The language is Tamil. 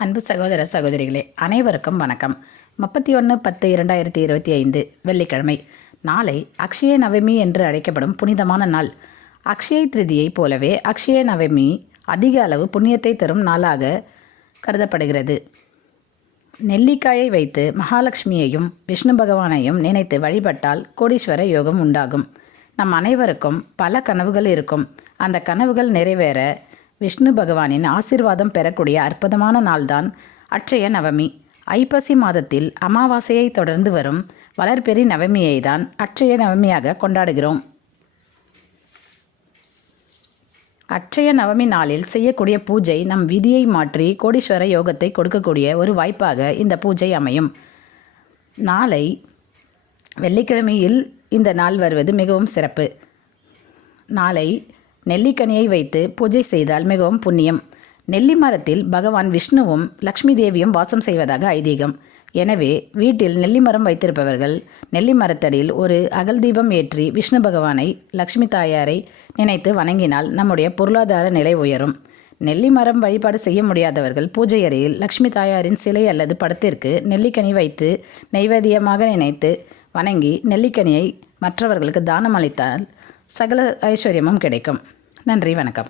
அன்பு சகோதர சகோதரிகளே, அனைவருக்கும் வணக்கம். 31/10/2025 வெள்ளிக்கிழமை. நாளை அக்ஷய நவமி என்று அழைக்கப்படும் புனிதமான நாள். அக்ஷய திருதியைப் போலவே அக்ஷய நவமி அதிக அளவு புண்ணியத்தை தரும் நாளாக கருதப்படுகிறது. நெல்லிக்காயை வைத்து மகாலட்சுமியையும் விஷ்ணு பகவானையும் நினைத்து வழிபட்டால் கோடீஸ்வர யோகம் உண்டாகும். நம் அனைவருக்கும் பல கனவுகள் இருக்கும். அந்த கனவுகள் நிறைவேற விஷ்ணு பகவானின் ஆசீர்வாதம் பெறக்கூடிய அற்புதமான நாள்தான் அட்சய நவமி. ஐப்பசி மாதத்தில் அமாவாசையை தொடர்ந்து வரும் வளர்பெரி நவமியை தான் அட்சய நவமியாக கொண்டாடுகிறோம். அட்சய நவமி நாளில் செய்யக்கூடிய பூஜை நம் விதியை மாற்றி கோடீஸ்வர யோகத்தை கொடுக்கக்கூடிய ஒரு வாய்ப்பாக இந்த பூஜை அமையும். நாளை வெள்ளிக்கிழமையில் இந்த நாள் வருவது மிகவும் சிறப்பு. நாளை நெல்லிக்கனியை வைத்து பூஜை செய்தால் மிகவும் புண்ணியம். நெல்லி மரத்தில் பகவான் விஷ்ணுவும் லக்ஷ்மி தேவியும் வாசம் செய்வதாக ஐதீகம். எனவே வீட்டில் நெல்லி மரம் வைத்திருப்பவர்கள் நெல்லி மரத்தடியில் ஒரு அகல் தீபம் ஏற்றி விஷ்ணு பகவானை லக்ஷ்மி தாயாரை நினைத்து வணங்கினால் நம்முடைய பொருளாதார நிலை உயரும். நெல்லி மரம் வழிபாடு செய்ய முடியாதவர்கள் பூஜை அறையில் லக்ஷ்மி தாயாரின் சிலை அல்லது படத்திற்கு நெல்லிக்கனி வைத்து நைவேத்தியமாக நினைத்து வணங்கி நெல்லிக்கனியை மற்றவர்களுக்கு தானம் அளித்தால் சகல ஐஸ்வர்யமும் கிடைக்கும். நன்றி, வணக்கம்.